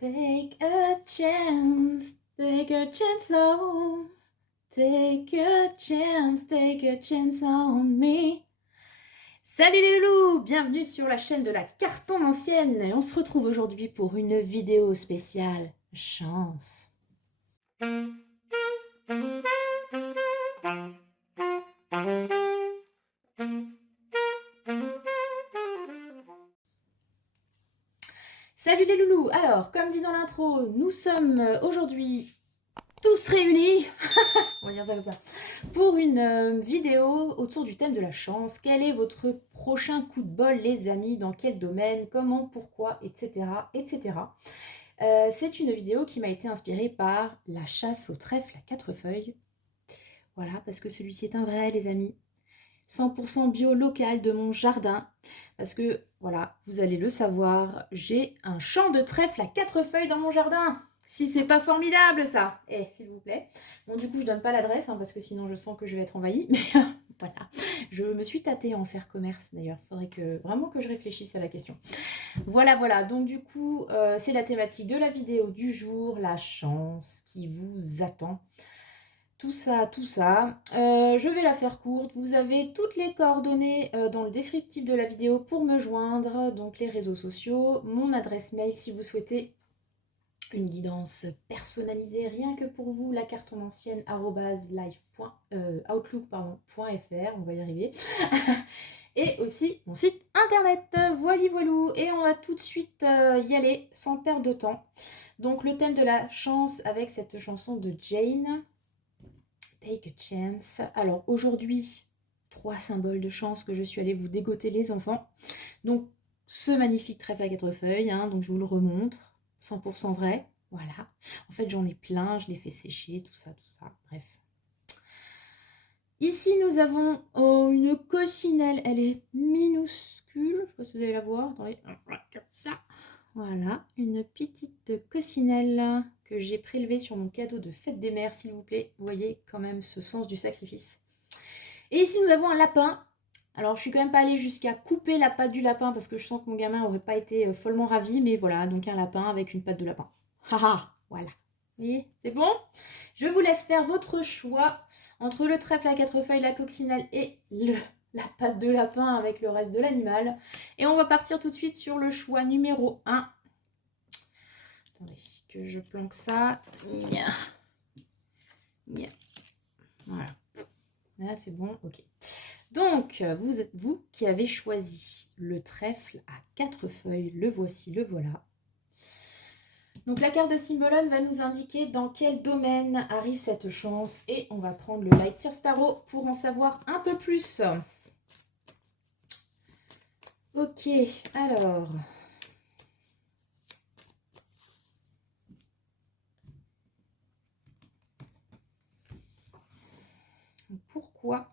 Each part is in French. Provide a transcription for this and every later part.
Take a chance, oh. Take a chance on me. Salut les loulous, bienvenue sur la chaîne de la Carton Ancienne. Et on se retrouve aujourd'hui pour une vidéo spéciale chance. Salut les loulous. Alors, comme dit dans l'intro, nous sommes aujourd'hui tous réunis, on va dire ça comme ça, pour une vidéo autour du thème de la chance. Quel est votre prochain coup de bol, les amis? Dans quel domaine? Comment? Pourquoi? Etc. etc. C'est une vidéo qui m'a été inspirée par la chasse au trèfle à 4 feuilles. Voilà, parce que celui-ci est un vrai, les amis. 100% bio local de mon jardin. Parce que, voilà, vous allez le savoir, j'ai un champ de trèfle à 4 feuilles dans mon jardin. Si c'est pas formidable, ça. Eh, s'il vous plaît. Bon, du coup, je donne pas l'adresse, parce que sinon je sens que je vais être envahie. Mais voilà, je me suis tâtée à en faire commerce, d'ailleurs. Faudrait vraiment que je réfléchisse à la question. Voilà, voilà. Donc, du coup, c'est la thématique de la vidéo du jour, la chance qui vous attend. Tout ça, tout ça. Je vais la faire courte. Vous avez toutes les coordonnées dans le descriptif de la vidéo pour me joindre, donc les réseaux sociaux, mon adresse mail si vous souhaitez une guidance personnalisée rien que pour vous, la carton ancienne @live.outlook.fr, on va y arriver. Et aussi mon site internet, voili voilou. Et on va tout de suite y aller sans perdre de temps. Donc le thème de la chance avec cette chanson de Jane. Take a chance. Alors aujourd'hui, 3 symboles de chance que je suis allée vous dégoter les enfants. Donc ce magnifique trèfle à 4 feuilles, donc je vous le remontre, 100% vrai. Voilà. En fait j'en ai plein, je l'ai fait sécher, tout ça, bref. Ici nous avons une coccinelle, elle est minuscule, je ne sais pas si vous allez la voir, attendez, comme ça. Voilà, une petite coccinelle que j'ai prélevée sur mon cadeau de fête des mères, s'il vous plaît. Vous voyez quand même ce sens du sacrifice. Et ici, nous avons un lapin. Alors, je suis quand même pas allée jusqu'à couper la patte du lapin parce que je sens que mon gamin n'aurait pas été follement ravi. Mais voilà, donc un lapin avec une patte de lapin. Haha, voilà. Vous voyez, c'est bon? Je vous laisse faire votre choix entre le trèfle à 4 feuilles, la coccinelle et la patte de lapin avec le reste de l'animal. Et on va partir tout de suite sur le choix numéro 1. Attendez, que je planque ça. Voilà. Là, c'est bon, ok. Donc, vous êtes vous qui avez choisi le trèfle à 4 feuilles. Le voici, le voilà. Donc, la carte de Cymbalum va nous indiquer dans quel domaine arrive cette chance. Et on va prendre le Light Sears Tarot pour en savoir un peu plus. Ok, alors... Pourquoi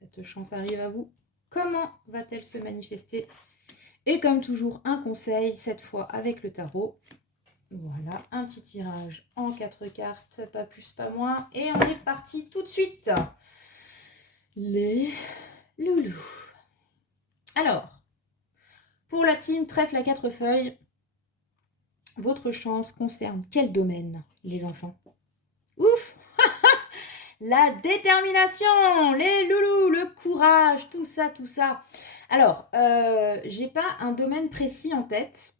cette chance arrive à vous? Comment va-t-elle se manifester? Et comme toujours, un conseil, cette fois avec le tarot. Voilà, un petit tirage en 4 cartes, pas plus, pas moins. Et on est parti tout de suite. Les loulous. Alors, pour la team trèfle à 4 feuilles, votre chance concerne quel domaine, les enfants? Ouf! La détermination, les loulous, le courage, tout ça, tout ça. Alors, j'ai pas un domaine précis en tête,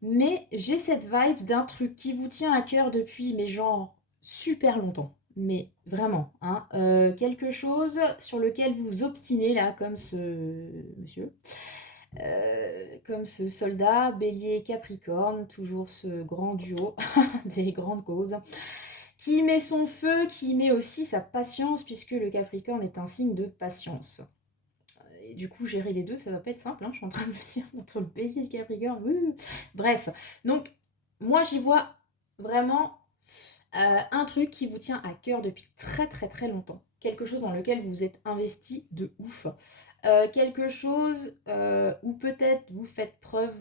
mais j'ai cette vibe d'un truc qui vous tient à cœur depuis, mais genre, super longtemps. Mais vraiment, quelque chose sur lequel vous vous obstinez, là, comme ce monsieur, comme ce soldat, bélier, capricorne, toujours ce grand duo des grandes causes, qui met son feu, qui met aussi sa patience, puisque le capricorne est un signe de patience. Et du coup, gérer les deux, ça va pas être simple, je suis en train de me dire, entre le bélier et le capricorne. Bref, donc, moi, j'y vois vraiment un truc qui vous tient à cœur depuis très très très longtemps. Quelque chose dans lequel vous êtes investi de ouf. Quelque chose où peut-être vous faites preuve,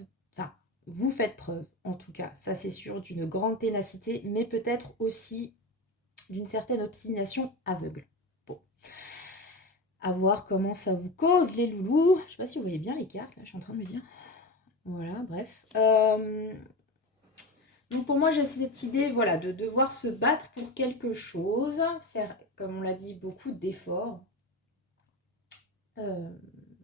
en tout cas, ça c'est sûr, d'une grande ténacité, mais peut-être aussi d'une certaine obstination aveugle. Bon. À voir comment ça vous cause, les loulous. Je sais pas si vous voyez bien les cartes, là, je suis en train de me dire. Voilà, bref. Donc pour moi, j'ai cette idée, voilà, de devoir se battre pour quelque chose, faire, comme on l'a dit, beaucoup d'efforts,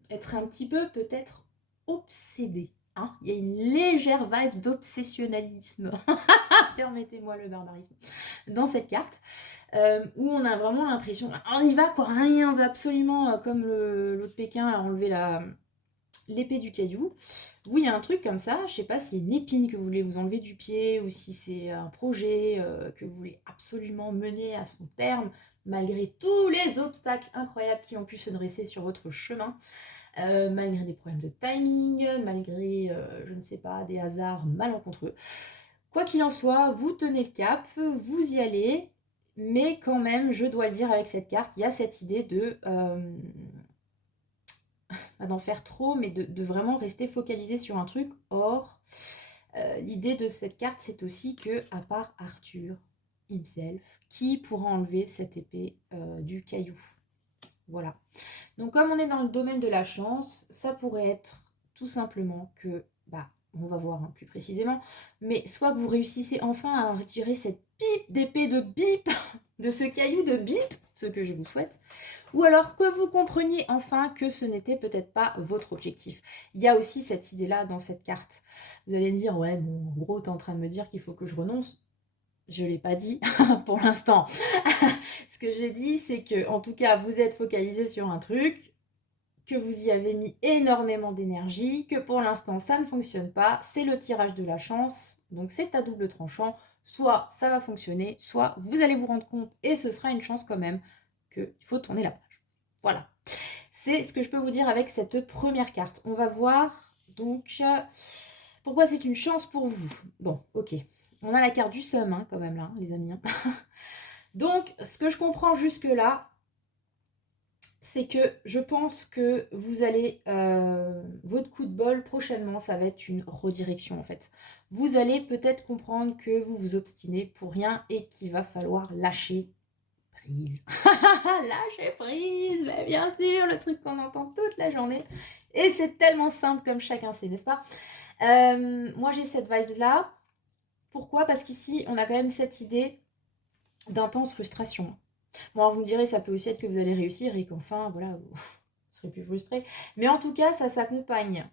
être un petit peu peut-être obsédé. Hein, il y a une légère vibe d'obsessionnalisme, permettez-moi le barbarisme, dans cette carte, où on a vraiment l'impression, on y va quoi, rien, on veut absolument, comme l'autre Pékin a enlevé l'épée du caillou. Oui, il y a un truc comme ça, je sais pas si c'est une épine que vous voulez vous enlever du pied ou si c'est un projet que vous voulez absolument mener à son terme, malgré tous les obstacles incroyables qui ont pu se dresser sur votre chemin, malgré des problèmes de timing, malgré, je ne sais pas, des hasards malencontreux. Quoi qu'il en soit, vous tenez le cap, vous y allez, mais quand même, je dois le dire avec cette carte, il y a cette idée de... pas d'en faire trop, mais de vraiment rester focalisé sur un truc. Or, l'idée de cette carte, c'est aussi que, à part Arthur himself, qui pourra enlever cette épée du caillou. Voilà. Donc, comme on est dans le domaine de la chance, ça pourrait être tout simplement que, bah, on va voir plus précisément, mais soit que vous réussissez enfin à retirer cette pipe d'épée de bip, de ce caillou de bip, ce que je vous souhaite, ou alors que vous compreniez enfin que ce n'était peut-être pas votre objectif. Il y a aussi cette idée-là dans cette carte. Vous allez me dire, ouais, bon, en gros, tu es en train de me dire qu'il faut que je renonce. Je ne l'ai pas dit pour l'instant. Ce que j'ai dit, c'est que, en tout cas, vous êtes focalisé sur un truc, que vous y avez mis énormément d'énergie, que pour l'instant, ça ne fonctionne pas. C'est le tirage de la chance, donc c'est à double tranchant. Soit ça va fonctionner, soit vous allez vous rendre compte, et ce sera une chance quand même, qu'il faut tourner la page. Voilà. C'est ce que je peux vous dire avec cette première carte. On va voir donc pourquoi c'est une chance pour vous. Bon, ok. On a la carte du somme hein, quand même là, les amis. Hein. Donc, ce que je comprends jusque-là, c'est que je pense que vous allez... votre coup de bol prochainement, ça va être une redirection en fait. Vous allez peut-être comprendre que vous vous obstinez pour rien et qu'il va falloir lâcher prise. Lâcher prise, mais bien sûr, le truc qu'on entend toute la journée. Et c'est tellement simple comme chacun sait, n'est-ce pas? Moi, j'ai cette vibe-là. Pourquoi? Parce qu'ici, on a quand même cette idée d'intense frustration. Bon, alors vous me direz, ça peut aussi être que vous allez réussir et qu'enfin, voilà, vous serez plus frustré. Mais en tout cas, ça s'accompagne.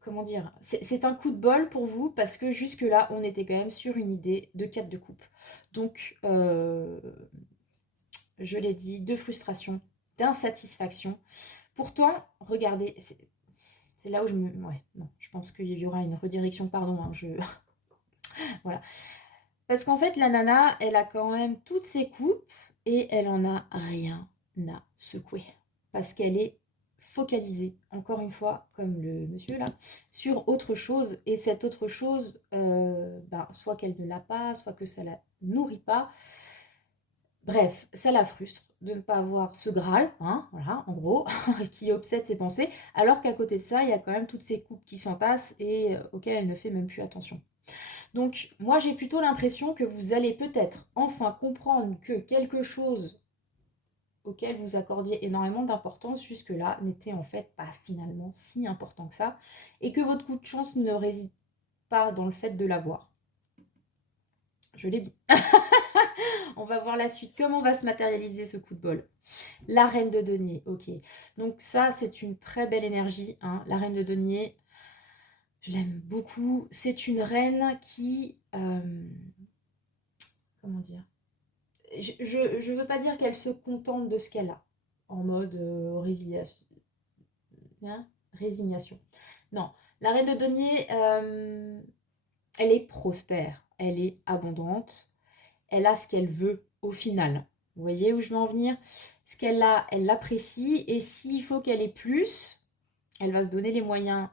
Comment dire? C'est un coup de bol pour vous parce que jusque-là, on était quand même sur une idée de 4 de coupe. Donc, je l'ai dit, de frustration, d'insatisfaction. Pourtant, regardez, c'est là où je me... Ouais, non, je pense qu'il y aura une redirection, pardon, hein, voilà. Parce qu'en fait, la nana, elle a quand même toutes ses coupes et elle en a rien à secouer. Parce qu'elle est focalisée, encore une fois, comme le monsieur là, sur autre chose. Et cette autre chose, soit qu'elle ne l'a pas, soit que ça la nourrit pas. Bref, ça la frustre de ne pas avoir ce Graal, hein, voilà, en gros, qui obsède ses pensées, alors qu'à côté de ça, il y a quand même toutes ces coupes qui s'entassent et auxquelles elle ne fait même plus attention. Donc, moi, j'ai plutôt l'impression que vous allez peut-être enfin comprendre que quelque chose auquel vous accordiez énormément d'importance jusque-là n'était en fait pas finalement si important que ça, et que votre coup de chance ne réside pas dans le fait de l'avoir. Je l'ai dit. On va voir la suite. Comment va se matérialiser ce coup de bol? La reine de denier, ok. Donc ça, c'est une très belle énergie. Hein. La reine de denier, je l'aime beaucoup. C'est une reine qui... comment dire? Je ne veux pas dire qu'elle se contente de ce qu'elle a, en mode résiliation. Hein, résignation. Non, la reine de denier, elle est prospère, elle est abondante, elle a ce qu'elle veut au final. Vous voyez où je veux en venir? Ce qu'elle a, elle l'apprécie, et s'il faut qu'elle ait plus, elle va se donner les moyens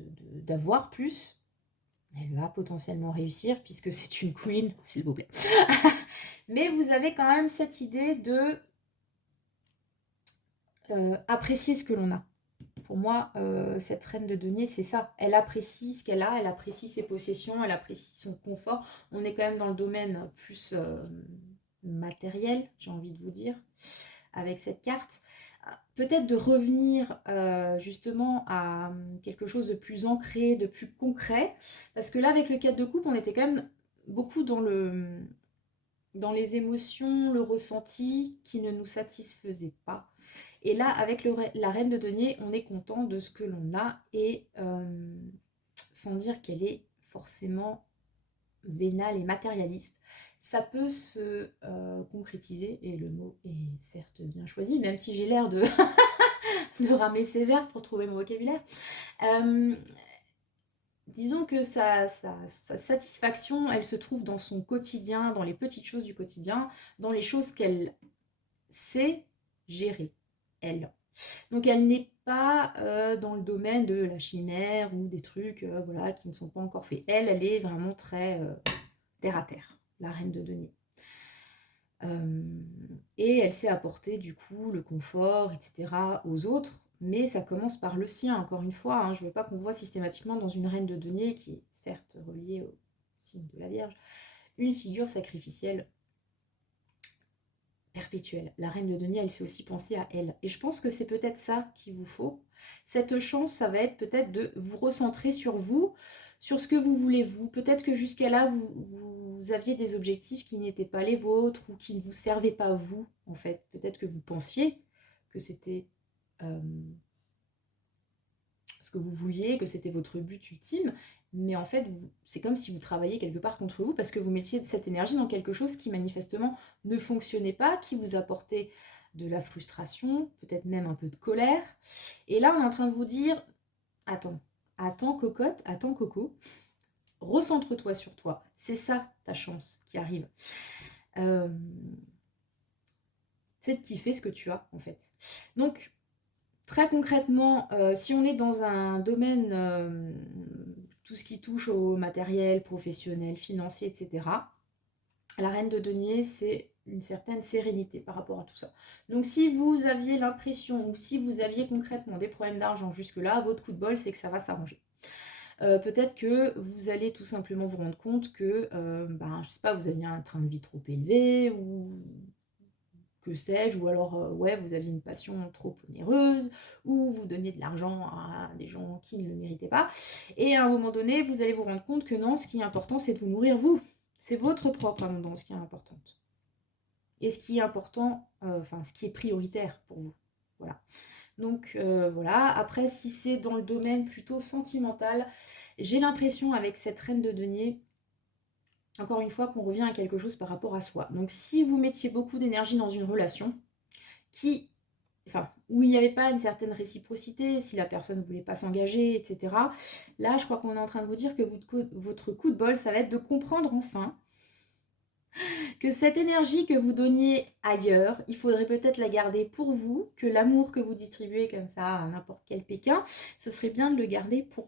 d'avoir plus. Elle va potentiellement réussir, puisque c'est une queen, s'il vous plaît. Mais vous avez quand même cette idée de apprécier ce que l'on a. Pour moi, cette reine de denier, c'est ça. Elle apprécie ce qu'elle a, elle apprécie ses possessions, elle apprécie son confort. On est quand même dans le domaine plus matériel, j'ai envie de vous dire, avec cette carte. peut-être de revenir justement à quelque chose de plus ancré, de plus concret. Parce que là, avec le 4 de coupe, on était quand même beaucoup dans les émotions, le ressenti qui ne nous satisfaisait pas. Et là, avec la reine de denier, on est content de ce que l'on a et sans dire qu'elle est forcément vénale et matérialiste. Ça peut se concrétiser, et le mot est certes bien choisi, même si j'ai l'air de, de ramer sévère pour trouver mon vocabulaire. Disons que sa satisfaction, elle se trouve dans son quotidien, dans les petites choses du quotidien, dans les choses qu'elle sait gérer, elle. Donc elle n'est pas dans le domaine de la chimère ou des trucs voilà, qui ne sont pas encore faits. Elle est vraiment très terre à terre, la reine de denier. Et elle sait apporter du coup le confort, etc. aux autres, mais ça commence par le sien, encore une fois. Hein, je ne veux pas qu'on voit systématiquement dans une reine de denier, qui est certes reliée au signe de la Vierge, une figure sacrificielle perpétuelle. La reine de denier, elle sait aussi penser à elle. Et je pense que c'est peut-être ça qu'il vous faut. Cette chance, ça va être peut-être de vous recentrer sur vous, sur ce que vous voulez vous. Peut-être que jusqu'à là, vous aviez des objectifs qui n'étaient pas les vôtres ou qui ne vous servaient pas vous, en fait. Peut-être que vous pensiez que c'était ce que vous vouliez, que c'était votre but ultime, mais en fait, c'est comme si vous travailliez quelque part contre vous parce que vous mettiez de cette énergie dans quelque chose qui manifestement ne fonctionnait pas, qui vous apportait de la frustration, peut-être même un peu de colère. Et là, on est en train de vous dire, attends cocotte, attends coco, recentre-toi sur toi. C'est ça ta chance qui arrive. C'est de kiffer ce que tu as en fait. Donc, très concrètement, si on est dans un domaine, tout ce qui touche au matériel, professionnel, financier, etc., la reine de denier, c'est une certaine sérénité par rapport à tout ça. Donc si vous aviez l'impression, ou si vous aviez concrètement des problèmes d'argent jusque-là, votre coup de bol, c'est que ça va s'arranger. Peut-être que vous allez tout simplement vous rendre compte que, je sais pas, vous aviez un train de vie trop élevé, ou que sais-je, ou alors ouais, vous aviez une passion trop onéreuse, ou vous donniez de l'argent à des gens qui ne le méritaient pas, et à un moment donné, vous allez vous rendre compte que non, ce qui est important, c'est de vous nourrir vous. C'est votre propre abondance qui est importante. Et ce qui est important, ce qui est prioritaire pour vous. Voilà. Donc voilà, après, si c'est dans le domaine plutôt sentimental, j'ai l'impression avec cette reine de denier, encore une fois, qu'on revient à quelque chose par rapport à soi. Donc si vous mettiez beaucoup d'énergie dans une relation où il n'y avait pas une certaine réciprocité, si la personne ne voulait pas s'engager, etc. Là, je crois qu'on est en train de vous dire que votre coup de bol, ça va être de comprendre enfin que cette énergie que vous donniez ailleurs, il faudrait peut-être la garder pour vous, que l'amour que vous distribuez comme ça à n'importe quel Pékin, ce serait bien de le garder pour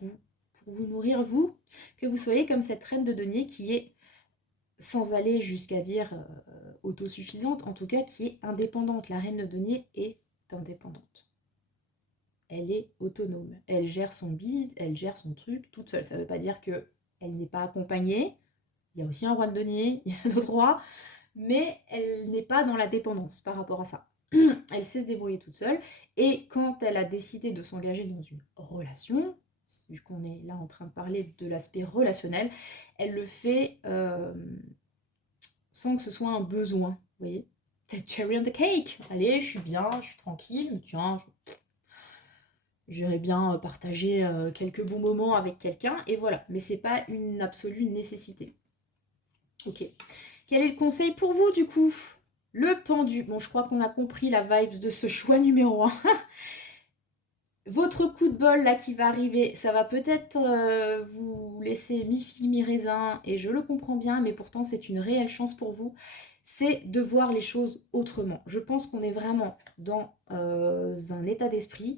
vous nourrir vous, que vous soyez comme cette reine de denier qui est, sans aller jusqu'à dire autosuffisante, en tout cas qui est indépendante. La reine de denier est indépendante. Elle est autonome. Elle gère son bise, elle gère son truc toute seule. Ça ne veut pas dire qu'elle n'est pas accompagnée. Il y a aussi un roi de denier, il y a d'autres rois, mais elle n'est pas dans la dépendance par rapport à ça. Elle sait se débrouiller toute seule. Et quand elle a décidé de s'engager dans une relation, vu qu'on est là en train de parler de l'aspect relationnel, elle le fait sans que ce soit un besoin. Vous voyez, c'est cherry on the cake. Allez, je suis bien, je suis tranquille, tiens, j'irais bien partager quelques bons moments avec quelqu'un, et voilà. Mais c'est pas une absolue nécessité. Ok. Quel est le conseil pour vous, du coup? Le pendu. Bon, je crois qu'on a compris la vibe de ce choix numéro 1. Votre coup de bol, là, qui va arriver, ça va peut-être vous laisser mi-figue, mi-raisin, et je le comprends bien, mais pourtant, c'est une réelle chance pour vous. C'est de voir les choses autrement. Je pense qu'on est vraiment dans un état d'esprit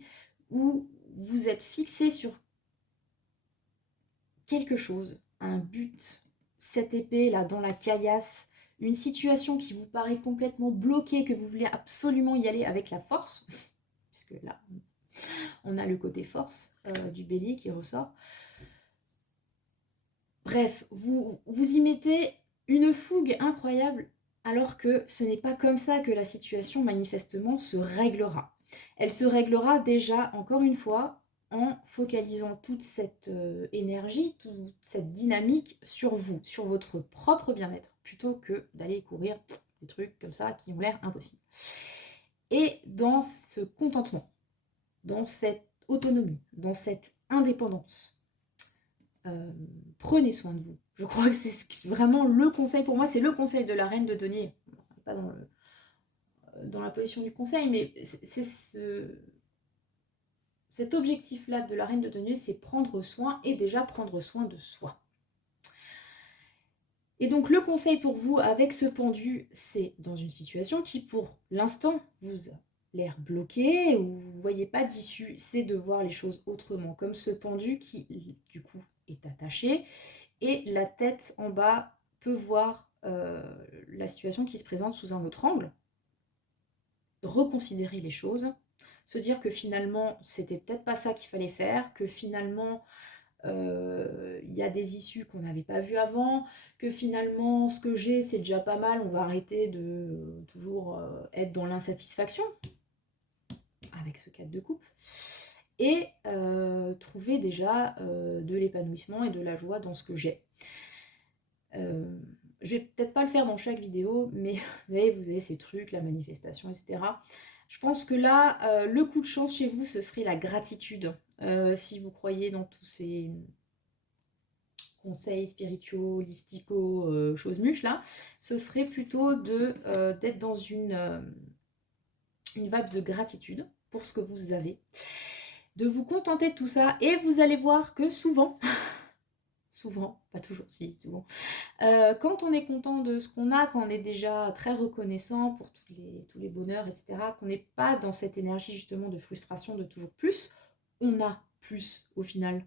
où vous êtes fixé sur quelque chose, un but, cette épée là dans la caillasse, une situation qui vous paraît complètement bloquée, que vous voulez absolument y aller avec la force, parce que là, on a le côté force du bélier qui ressort. Bref, vous y mettez une fougue incroyable, alors que ce n'est pas comme ça que la situation manifestement se réglera. elle se réglera déjà, encore une fois, en focalisant toute cette énergie, toute cette dynamique sur vous, sur votre propre bien-être, plutôt que d'aller courir des trucs comme ça qui ont l'air impossibles. Et dans ce contentement, dans cette autonomie, dans cette indépendance, prenez soin de vous. Je crois que c'est vraiment le conseil, pour moi, c'est le conseil de la reine de denier. Pas dans la position du conseil, mais c'est cet objectif-là de la reine de denier, c'est prendre soin et déjà prendre soin de soi. Et donc le conseil pour vous avec ce pendu, c'est dans une situation qui pour l'instant vous a l'air bloqué ou vous ne voyez pas d'issue, c'est de voir les choses autrement, comme ce pendu qui du coup est attaché et la tête en bas peut voir la situation qui se présente sous un autre angle, reconsidérer les choses, se dire que finalement c'était peut-être pas ça qu'il fallait faire, que finalement il y a des issues qu'on n'avait pas vues avant, que finalement ce que j'ai c'est déjà pas mal, on va arrêter de toujours être dans l'insatisfaction avec ce 4 de coupe et trouver déjà de l'épanouissement et de la joie dans ce que j'ai. Je vais peut-être pas le faire dans chaque vidéo, mais vous avez ces trucs, la manifestation, etc. Je pense que là, le coup de chance chez vous, ce serait la gratitude. Si vous croyez dans tous ces conseils spirituels, holistico, choses muches là, ce serait plutôt d'être dans une vibe de gratitude pour ce que vous avez, de vous contenter de tout ça, et vous allez voir que souvent, souvent, pas toujours, si, souvent, quand on est content de ce qu'on a, quand on est déjà très reconnaissant pour tous les bonheurs, etc., qu'on n'est pas dans cette énergie justement de frustration de toujours plus, on a plus au final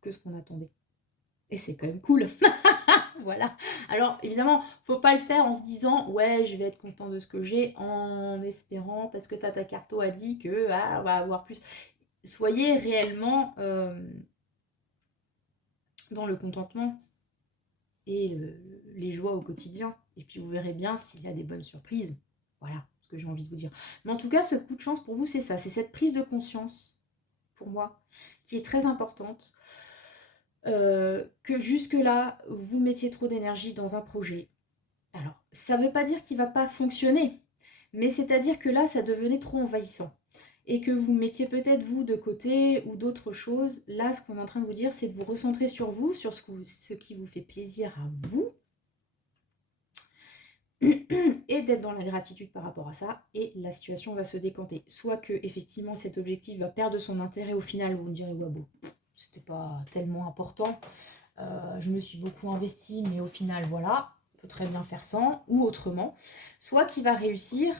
que ce qu'on attendait. Et c'est quand même cool. Voilà. Alors évidemment, faut pas le faire en se disant ouais, je vais être content de ce que j'ai, en espérant parce que Tata Carto a dit que on va avoir plus. Soyez réellement dans le contentement et les joies au quotidien. Et puis vous verrez bien s'il y a des bonnes surprises. Voilà ce que j'ai envie de vous dire. Mais en tout cas, ce coup de chance pour vous, c'est ça. C'est cette prise de conscience, pour moi, qui est très importante. Que jusque-là, vous mettiez trop d'énergie dans un projet. Alors, ça ne veut pas dire qu'il ne va pas fonctionner, mais c'est-à-dire que là, ça devenait trop envahissant. Et que vous mettiez peut-être vous de côté ou d'autres choses. Là, ce qu'on est en train de vous dire, c'est de vous recentrer sur vous, sur ce qui vous fait plaisir à vous. Et d'être dans la gratitude par rapport à ça. Et la situation va se décanter. Soit que, effectivement, cet objectif va perdre son intérêt. Au final, vous me direz, ouais, bon, c'était pas tellement important. Je me suis beaucoup investie, mais au final, voilà, on peut très bien faire sans, ou autrement. Soit qu'il va réussir,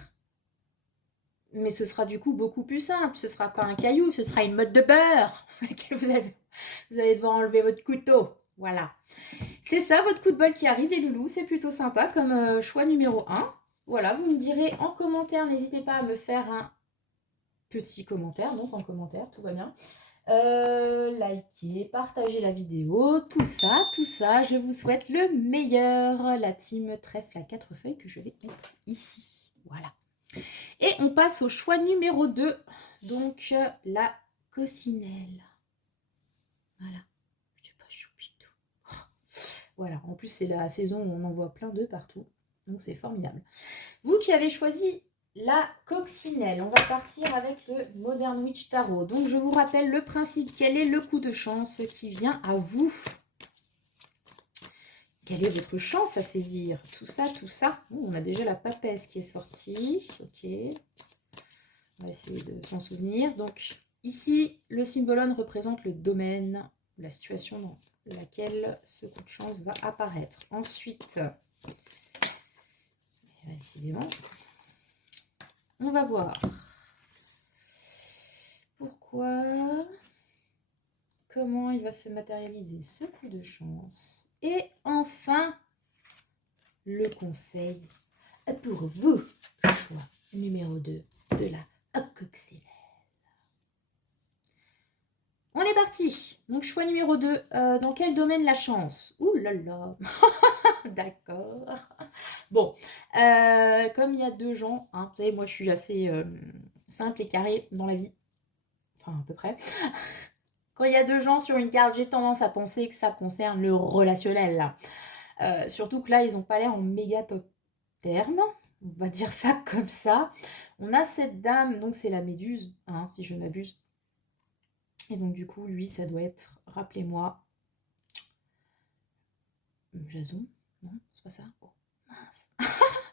mais ce sera du coup beaucoup plus simple. Ce ne sera pas un caillou, ce sera une motte de beurre laquelle vous allez devoir enlever votre couteau. Voilà. C'est ça, votre coup de bol qui arrive, les loulous. C'est plutôt sympa comme choix numéro 1. Voilà, vous me direz en commentaire, n'hésitez pas à me faire un petit commentaire, donc en commentaire, tout va bien. Likez, partagez la vidéo, tout ça, je vous souhaite le meilleur. La team trèfle à 4 feuilles que je vais mettre ici. Voilà. Et on passe au choix numéro 2, donc la coccinelle. Voilà. Je sais pas, choupitou. Voilà, en plus c'est la saison où on en voit plein d'œufs partout, donc c'est formidable. Vous qui avez choisi la coccinelle, on va partir avec le Modern Witch Tarot. Donc je vous rappelle le principe, quel est le coup de chance qui vient à vous? Quelle est votre chance à saisir? Tout ça, tout ça. On a déjà la papesse qui est sortie. Ok. On va essayer de s'en souvenir. Donc ici, le symbolone représente le domaine, la situation dans laquelle ce coup de chance va apparaître. Ensuite, décidément, on va voir pourquoi, comment il va se matérialiser ce coup de chance. Et enfin, le conseil pour vous, choix numéro 2 de la coccinelle. On est parti. Donc, choix numéro 2. Dans quel domaine la chance? Ouh là là. D'accord. Bon, comme il y a deux gens, hein, vous savez, moi je suis assez simple et carré dans la vie. Enfin, à peu près. Quand il y a deux gens sur une carte, j'ai tendance à penser que ça concerne le relationnel, là. Surtout que là, ils n'ont pas l'air en méga top terme. On va dire ça comme ça. On a cette dame, donc c'est la Méduse, hein, si je ne m'abuse. Et donc du coup, lui, ça doit être, rappelez-moi, Jason? Non, c'est pas ça. Oh, mince.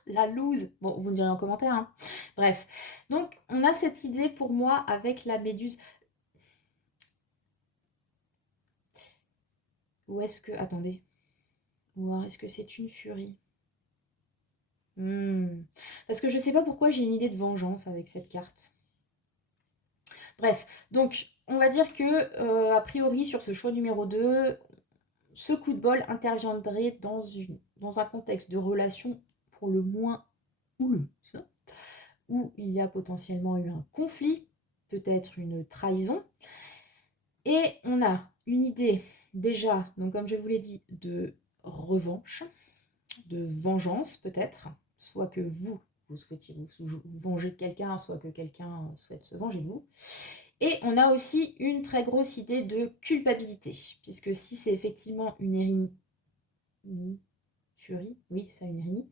La loose. Bon, vous me direz en commentaire, hein. Bref. Donc, on a cette idée pour moi avec la Méduse. Ou est-ce que... Attendez. Ou est-ce que c'est une furie? Parce que je sais pas pourquoi j'ai une idée de vengeance avec cette carte. Bref, donc on va dire que a priori sur ce choix numéro 2, ce coup de bol interviendrait dans un contexte de relation pour le moins houleuse, où il y a potentiellement eu un conflit, peut-être une trahison, et on a une idée déjà, donc comme je vous l'ai dit, de revanche, de vengeance peut-être, soit que vous souhaitiez vous venger de quelqu'un, soit que quelqu'un souhaite se venger de vous. Et on a aussi une très grosse idée de culpabilité, puisque si c'est effectivement une furie, oui c'est ça, une érini,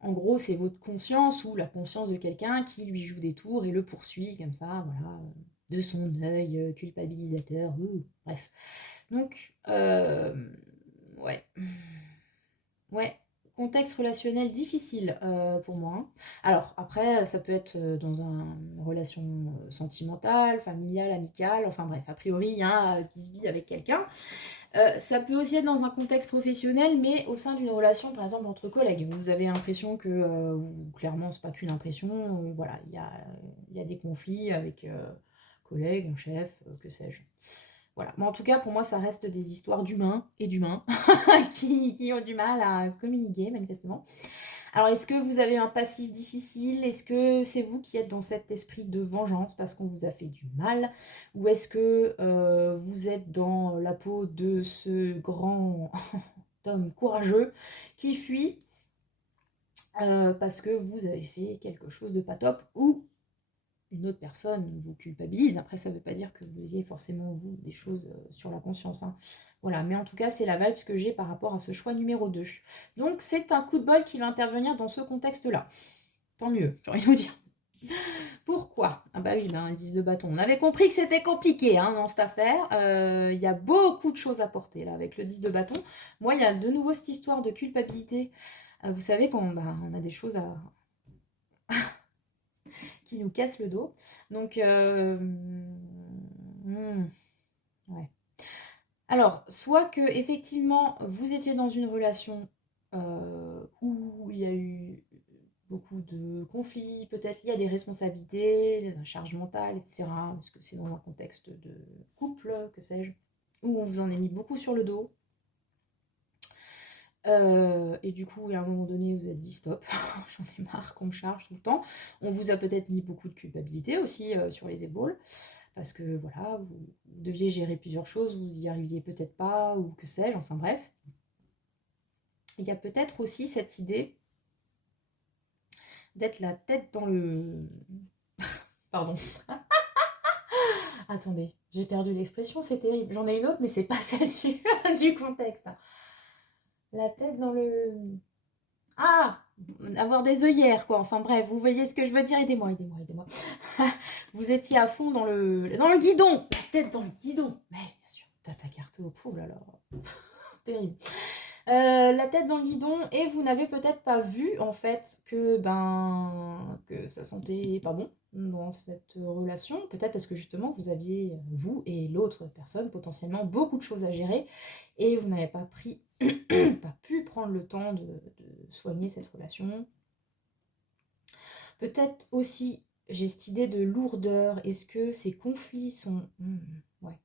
en gros c'est votre conscience ou la conscience de quelqu'un qui lui joue des tours et le poursuit comme ça, voilà, de son œil culpabilisateur, bref. Donc, ouais. Ouais, contexte relationnel difficile pour moi, hein. Alors après, ça peut être dans une relation sentimentale, familiale, amicale, enfin bref, a priori, il y a un bisbille avec quelqu'un. Ça peut aussi être dans un contexte professionnel, mais au sein d'une relation, par exemple, entre collègues. Vous avez l'impression que, clairement, c'est pas qu'une impression, voilà, il y a des conflits avec collègues, un chef, que sais-je. Voilà. Mais en tout cas, pour moi, ça reste des histoires d'humains et d'humains qui ont du mal à communiquer, manifestement. Alors, est-ce que vous avez un passif difficile? Est-ce que c'est vous qui êtes dans cet esprit de vengeance parce qu'on vous a fait du mal? Ou est-ce que vous êtes dans la peau de ce grand homme courageux qui fuit parce que vous avez fait quelque chose de pas top ou une autre personne vous culpabilise. Après, ça ne veut pas dire que vous ayez forcément, vous, des choses sur la conscience, hein. Voilà, mais en tout cas, c'est la vibe que j'ai par rapport à ce choix numéro 2. Donc, c'est un coup de bol qui va intervenir dans ce contexte-là. Tant mieux, j'ai envie de vous dire. Pourquoi? Ah bah oui, ben, 10 de bâton. On avait compris que c'était compliqué hein, dans cette affaire. Il y a beaucoup de choses à porter là avec le 10 de bâton. Moi, il y a de nouveau cette histoire de culpabilité. Vous savez, quand on a des choses qui nous cassent le dos. Donc, ouais. Alors, soit que effectivement vous étiez dans une relation où il y a eu beaucoup de conflits, peut-être il y a des responsabilités, de la charge mentale, etc. Parce que c'est dans un contexte de couple, que sais-je, où on vous en a mis beaucoup sur le dos. Et du coup, à un moment donné, vous êtes dit stop, j'en ai marre qu'on me charge tout le temps. On vous a peut-être mis beaucoup de culpabilité aussi sur les épaules, parce que voilà, vous deviez gérer plusieurs choses, vous y arriviez peut-être pas, ou que sais-je, enfin bref. Il y a peut-être aussi cette idée d'être la tête dans le... Pardon. Attendez, j'ai perdu l'expression, c'est terrible. J'en ai une autre, mais c'est pas celle du contexte. La tête dans le... Ah, avoir des œillères, quoi. Enfin bref, vous voyez ce que je veux dire. Aidez-moi, aidez-moi, aidez-moi. Vous étiez à fond dans le guidon. La tête dans le guidon. Mais bien sûr, t'as ta carte au pot, là, là. Terrible. La tête dans le guidon et vous n'avez peut-être pas vu en fait que ça sentait pas bon dans cette relation, peut-être parce que justement vous aviez, vous et l'autre personne, potentiellement beaucoup de choses à gérer et vous n'avez pas pris, pas pu prendre le temps de soigner cette relation. Peut-être aussi, j'ai cette idée de lourdeur, est-ce que ces conflits sont... ouais.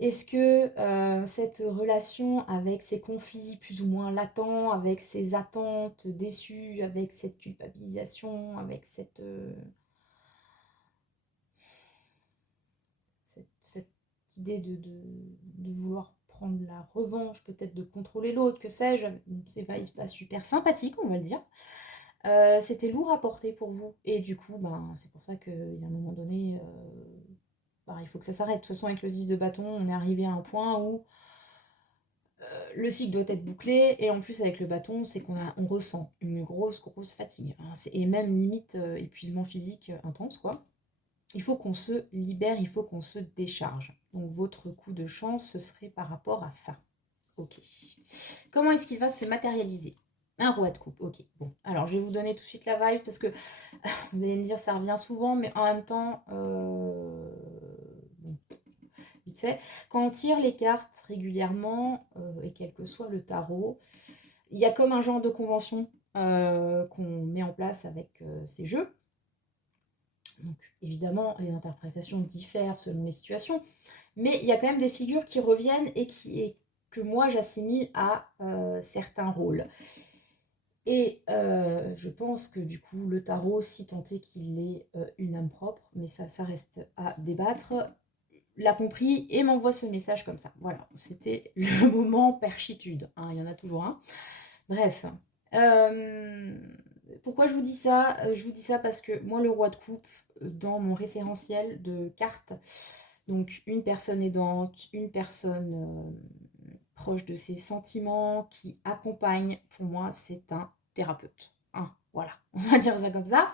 Est-ce que cette relation avec ces conflits plus ou moins latents, avec ces attentes déçues, avec cette culpabilisation, avec cette idée de vouloir prendre la revanche, peut-être de contrôler l'autre, que sais-je, c'est pas super sympathique, on va le dire. C'était lourd à porter pour vous et du coup, ben, c'est pour ça qu'il y a un moment donné, bah, il faut que ça s'arrête. De toute façon, avec le 10 de bâton, on est arrivé à un point où le cycle doit être bouclé et en plus avec le bâton, c'est on ressent une grosse fatigue, hein, et même limite, épuisement physique, intense, quoi. Il faut qu'on se libère, il faut qu'on se décharge. Donc votre coup de chance, ce serait par rapport à ça. OK. Comment est-ce qu'il va se matérialiser? Un roi de coupe, OK. Bon, alors je vais vous donner tout de suite la vibe parce que vous allez me dire ça revient souvent, mais en même temps, bon, vite fait. Quand on tire les cartes régulièrement, et quel que soit le tarot, il y a comme un genre de convention qu'on met en place avec ces jeux. Donc évidemment, les interprétations diffèrent selon les situations, mais il y a quand même des figures qui reviennent et que moi j'assimile à certains rôles. Et je pense que du coup, le tarot, si tant est qu'il ait une âme propre, mais ça reste à débattre, l'a compris et m'envoie ce message comme ça. Voilà, c'était le moment perchitude, hein, il y en a toujours un. Bref, pourquoi je vous dis ça? Je vous dis ça parce que moi, le roi de coupe, dans mon référentiel de cartes, donc une personne aidante, une personne proche de ses sentiments, qui accompagne, pour moi, c'est un thérapeute. Hein, voilà, on va dire ça comme ça.